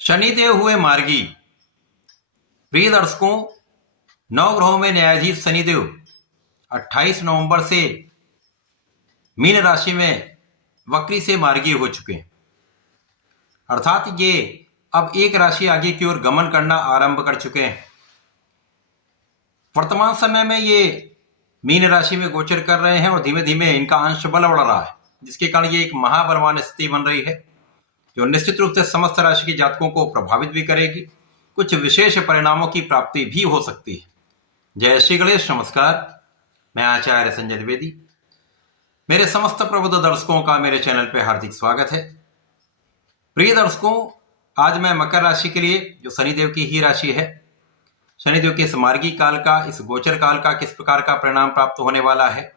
शनिदेव हुए मार्गी। प्रिय दर्शकों, नवग्रहों में न्यायाधीश शनिदेव 28 नवंबर से मीन राशि में वक्री से मार्गी हो चुके हैं, अर्थात ये अब एक राशि आगे की ओर गमन करना आरंभ कर चुके हैं। वर्तमान समय में ये मीन राशि में गोचर कर रहे हैं और धीमे धीमे इनका अंश बल बढ़ रहा है, जिसके कारण ये एक महाबलवान स्थिति बन रही है जो निश्चित रूप से समस्त राशि के जातकों को प्रभावित भी करेगी। कुछ विशेष परिणामों की प्राप्ति भी हो सकती है। जय श्री गणेश। नमस्कार, मैं आचार्य संजय द्विवेदी। मेरे समस्त प्रबुद्ध दर्शकों का मेरे चैनल पर हार्दिक स्वागत है। प्रिय दर्शकों, आज मैं मकर राशि के लिए, जो शनिदेव की ही राशि है, शनिदेव के इस मार्गी काल का, इस गोचर काल का किस प्रकार का परिणाम प्राप्त होने वाला है,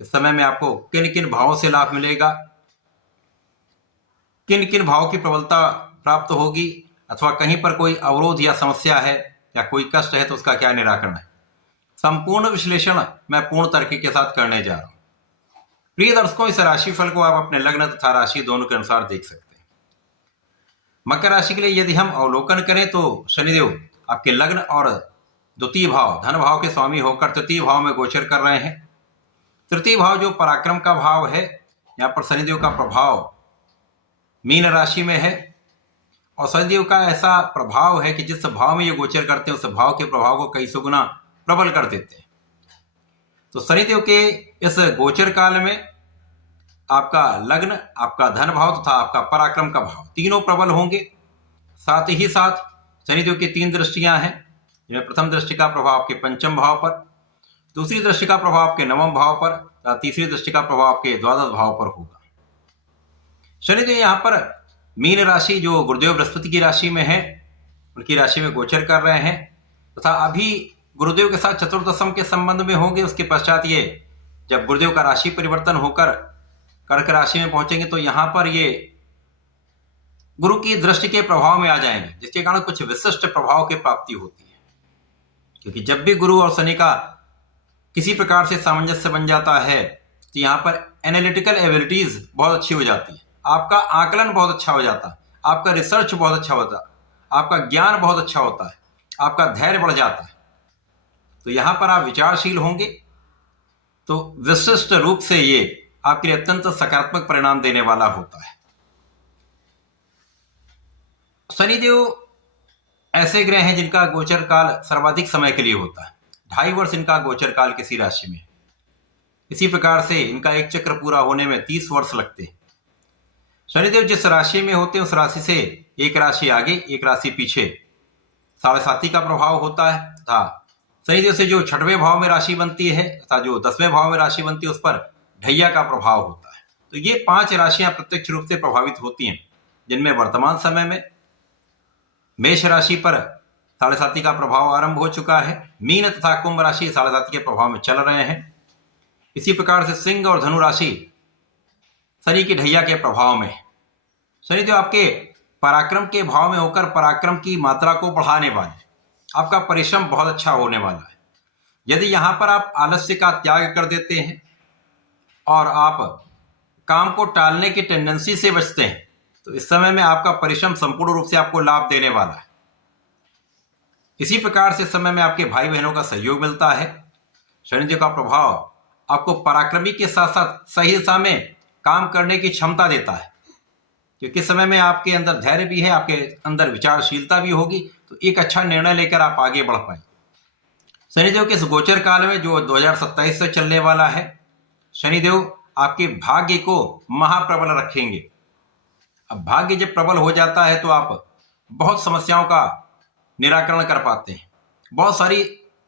इस समय में आपको किन किन भावों से लाभ मिलेगा, किन किन भावों की प्रबलता प्राप्त होगी, अथवा कहीं पर कोई अवरोध या समस्या है या कोई कष्ट है तो उसका क्या निराकरण है, संपूर्ण विश्लेषण मैं पूर्ण तर्क के साथ करने जा रहा हूं। प्रिय दर्शकों, इस राशिफल को आप अपने लग्न तथा राशि दोनों के अनुसार देख सकते हैं। मकर राशि के लिए यदि हम अवलोकन करें तो शनिदेव आपके लग्न और द्वितीय भाव, धन भाव के स्वामी होकर तृतीय भाव में गोचर कर रहे हैं। तृतीय भाव जो पराक्रम का भाव है, यहाँ पर शनिदेव का प्रभाव मीन राशि में है और शनिदेव का ऐसा प्रभाव है कि जिस भाव में ये गोचर करते हैं उस भाव के प्रभाव को कई सौ गुना प्रबल कर देते हैं। तो शनिदेव के इस गोचर काल में आपका लग्न, आपका धन भाव तथा आपका पराक्रम का भाव तीनों प्रबल होंगे। साथ ही साथ शनिदेव की 3 दृष्टियां हैं, जिनमें प्रथम दृष्टि का प्रभाव आपके पंचम भाव पर, दूसरी दृष्टि का प्रभाव आपके नवम भाव पर तथा तीसरी दृष्टि का प्रभाव आपके द्वादश भाव पर होगा। शनिदेव यहाँ पर मीन राशि जो गुरुदेव बृहस्पति की राशि में है, उनकी राशि में गोचर कर रहे हैं तथा अभी गुरुदेव के साथ चतुर्दशम के संबंध में होंगे। उसके पश्चात ये जब गुरुदेव का राशि परिवर्तन होकर कर्क राशि में पहुंचेंगे तो यहाँ पर ये गुरु की दृष्टि के प्रभाव में आ जाएंगे, जिसके कारण कुछ विशिष्ट प्रभाव की प्राप्ति होती है। क्योंकि जब भी गुरु और शनि का किसी प्रकार से सामंजस्य बन जाता है तो यहाँ पर एनालिटिकल एबिलिटीज बहुत अच्छी हो जाती है, आपका आकलन बहुत अच्छा हो जाता है, आपका रिसर्च बहुत अच्छा होता है, आपका ज्ञान बहुत अच्छा होता है, आपका धैर्य बढ़ जाता है। तो यहाँ पर आप विचारशील होंगे तो विशिष्ट रूप से ये आपके लिए अत्यंत सकारात्मक परिणाम देने वाला होता है। शनिदेव ऐसे ग्रह हैं जिनका गोचर काल सर्वाधिक समय के लिए होता है। 2.5 वर्ष इनका गोचर काल किसी राशि में। इसी प्रकार से इनका एक चक्र पूरा होने में 30 वर्ष लगते हैं। शनिदेव जिस राशि में होते हैं उस राशि से एक राशि आगे एक राशि पीछे 7.5 का प्रभाव होता है तथा शनिदेव से जो 6वें भाव में राशि बनती है तथा जो 10वें भाव में राशि बनती है उस पर ढैया का प्रभाव होता है। तो ये 5 राशियां प्रत्यक्ष रूप से प्रभावित होती हैं, जिनमें वर्तमान समय में मेष राशि पर 7.5 का प्रभाव आरंभ हो चुका है। मीन तथा कुंभ राशि 7.5 के प्रभाव में चल रहे हैं। इसी प्रकार से सिंह और धनु राशि शनि की ढैया के प्रभाव में। शनिदेव आपके पराक्रम के भाव में होकर पराक्रम की मात्रा को बढ़ाने वाले, आपका परिश्रम बहुत अच्छा होने वाला है। यदि यहाँ पर आप आलस्य का त्याग कर देते हैं और आप काम को टालने की टेंडेंसी से बचते हैं तो इस समय में आपका परिश्रम संपूर्ण रूप से आपको लाभ देने वाला है। इसी प्रकार से समय में आपके भाई बहनों का सहयोग मिलता है। शनिदेव का प्रभाव आपको पराक्रमी के साथ साथ सही दिशा में काम करने की क्षमता देता है, क्योंकि समय में आपके अंदर धैर्य भी है, आपके अंदर विचारशीलता भी होगी, तो एक अच्छा निर्णय लेकर आप आगे बढ़ पाए। शनिदेव के इस गोचर काल में जो 2027 से चलने वाला है, शनिदेव आपके भाग्य को महाप्रबल रखेंगे। अब भाग्य जब प्रबल हो जाता है तो आप बहुत समस्याओं का निराकरण कर पाते हैं। बहुत सारी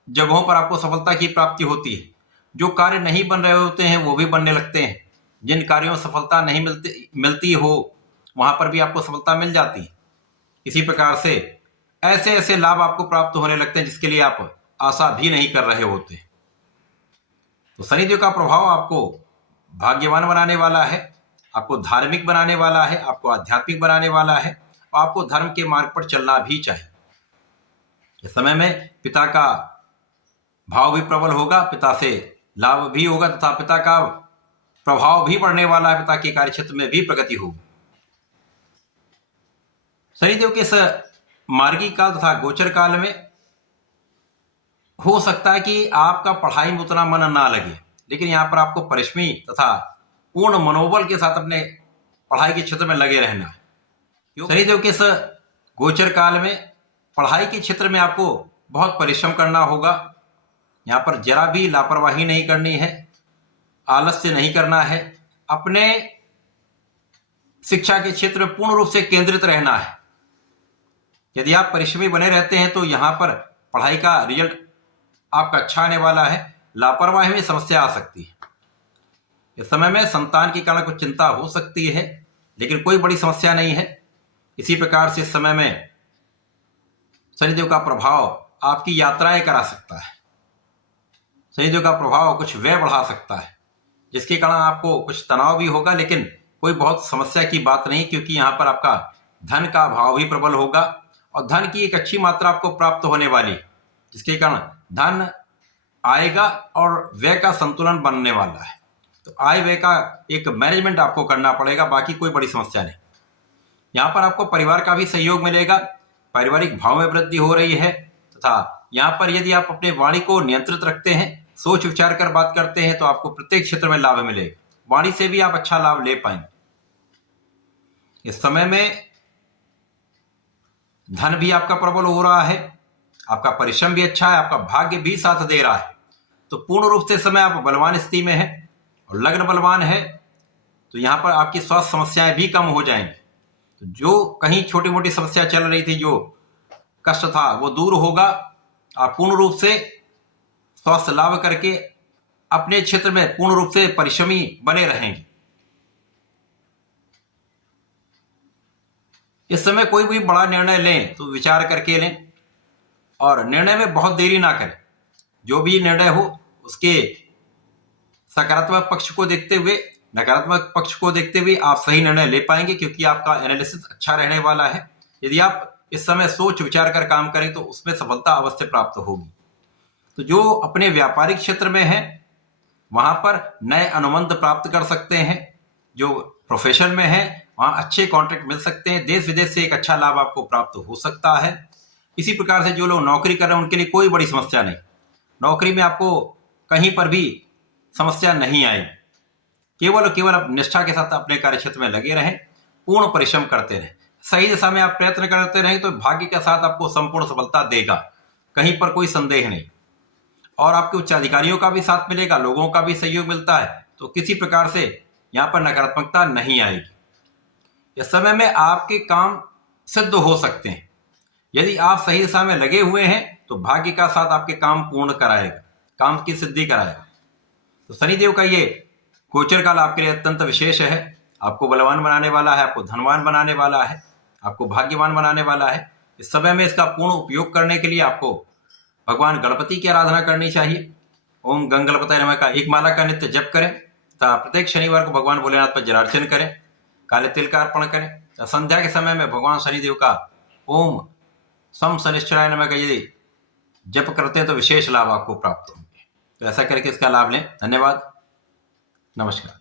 जगहों पर आपको सफलता की प्राप्ति होती है। जो कार्य नहीं बन रहे होते हैं वो भी बनने लगते हैं। जिन कार्यों में सफलता नहीं मिलती हो वहां पर भी आपको सफलता मिल जाती है। इसी प्रकार से ऐसे ऐसे लाभ आपको प्राप्त होने लगते हैं जिसके लिए आप आशा भी नहीं कर रहे होते। तो शनिदेव का प्रभाव आपको भाग्यवान बनाने वाला है, आपको धार्मिक बनाने वाला है, आपको आध्यात्मिक बनाने वाला है और आपको धर्म के मार्ग पर चलना भी चाहिए। इस समय में पिता का भाव भी प्रबल होगा, पिता से लाभ भी होगा तथा पिता का प्रभाव भी बढ़ने वाला है, पिता के कार्यक्षेत्र में भी प्रगति होगी। शनिदेव के इस मार्गी काल तथा गोचर काल में हो सकता है कि आपका पढ़ाई में उतना मन ना लगे, लेकिन यहाँ पर आपको परिश्रमी तथा पूर्ण मनोबल के साथ अपने पढ़ाई के क्षेत्र में लगे रहना है। शनिदेव के इस गोचर काल में पढ़ाई के क्षेत्र में आपको बहुत परिश्रम करना होगा। यहाँ पर जरा भी लापरवाही नहीं करनी है, आलस्य नहीं करना है, अपने शिक्षा के क्षेत्र में पूर्ण रूप से केंद्रित रहना है। यदि आप परिश्रमी बने रहते हैं तो यहाँ पर पढ़ाई का रिजल्ट आपका अच्छा आने वाला है। लापरवाही में समस्या आ सकती है। इस समय में संतान के कारण कुछ चिंता हो सकती है, लेकिन कोई बड़ी समस्या नहीं है। इसी प्रकार से इस समय में शनिदेव का प्रभाव आपकी यात्राएं करा सकता है। शनिदेव का प्रभाव कुछ व्यय बढ़ा सकता है, जिसके कारण आपको कुछ तनाव भी होगा, लेकिन कोई बहुत समस्या की बात नहीं, क्योंकि यहाँ पर आपका धन का भाव भी प्रबल होगा और धन की एक अच्छी मात्रा आपको प्राप्त होने वाली, जिसके कारण धन आएगा और व्यय का संतुलन बनने वाला है। तो आय व्यय का एक मैनेजमेंट आपको करना पड़ेगा, बाकी कोई बड़ी समस्या नहीं। यहाँ पर आपको परिवार का भी सहयोग मिलेगा, पारिवारिक भाव में वृद्धि हो रही है तथा यहाँ पर यदि आप अपने वाणी को नियंत्रित रखते हैं, सोच विचार कर बात करते हैं, तो आपको प्रत्येक क्षेत्र में लाभ मिलेगा। वाणी से भी आप अच्छा लाभ ले पाएंगे। इस समय में धन भी आपका प्रबल हो रहा है, आपका परिश्रम भी अच्छा है, आपका भाग्य भी साथ दे रहा है। तो पूर्ण रूप से समय आप बलवान स्थिति में है और लग्न बलवान है, तो यहाँ पर आपकी स्वास्थ्य समस्याएं भी कम हो जाएंगी। तो जो कहीं छोटी मोटी समस्या चल रही थी, जो कष्ट था, वो दूर होगा। आप पूर्ण रूप से स्वास्थ्य लाभ करके अपने क्षेत्र में पूर्ण रूप से परिश्रमी बने रहेंगे। इस समय कोई भी बड़ा निर्णय लें तो विचार करके लें और निर्णय में बहुत देरी ना करें। जो भी निर्णय हो उसके सकारात्मक पक्ष को देखते हुए, नकारात्मक पक्ष को देखते हुए आप सही निर्णय ले पाएंगे, क्योंकि आपका एनालिसिस अच्छा रहने वाला है। यदि आप इस समय सोच विचार कर काम करें तो उसमें सफलता अवश्य प्राप्त होगी। तो जो अपने व्यापारिक क्षेत्र में है वहां पर नए अनुबंध प्राप्त कर सकते हैं। जो प्रोफेशन में है वहां अच्छे कॉन्ट्रैक्ट मिल सकते हैं। देश विदेश से एक अच्छा लाभ आपको प्राप्त हो सकता है। इसी प्रकार से जो लोग नौकरी कर रहे हैं उनके लिए कोई बड़ी समस्या नहीं। नौकरी में आपको कहीं पर भी समस्या नहीं आएगी। केवल और केवल आप निष्ठा के साथ अपने कार्य क्षेत्र में लगे रहें, पूर्ण परिश्रम करते रहें, सही दिशा में आप प्रयत्न करते रहें, तो भाग्य के साथ आपको संपूर्ण सफलता देगा, कहीं पर कोई संदेह नहीं। और आपके उच्च अधिकारियों का भी साथ मिलेगा, लोगों का भी सहयोग मिलता है, तो किसी प्रकार से यहाँ पर नकारात्मकता नहीं आएगी। इस समय में आपके काम सिद्ध हो सकते हैं। यदि आप सही दिशा में लगे हुए हैं तो भाग्य का साथ आपके काम पूर्ण कराएगा, काम की सिद्धि कराएगा। तो शनिदेव का ये गोचर काल आपके लिए अत्यंत विशेष है। आपको बलवान बनाने वाला है, आपको धनवान बनाने वाला है, आपको भाग्यवान बनाने वाला है। इस समय में इसका पूर्ण उपयोग करने के लिए आपको भगवान गणपति की आराधना करनी चाहिए। ओम गंगणपतये नमः का एक माला का नित्य जप करें तथा प्रत्येक शनिवार को भगवान भोलेनाथ पर जलार्चन करें, काले तिल का अर्पण करें। संध्या के समय में भगवान शनिदेव का ओम सम शनिश्चराय नमः का यदि जप करते हैं तो विशेष लाभ आपको प्राप्त होंगे। तो ऐसा करके इसका लाभ लें। धन्यवाद, नमस्कार।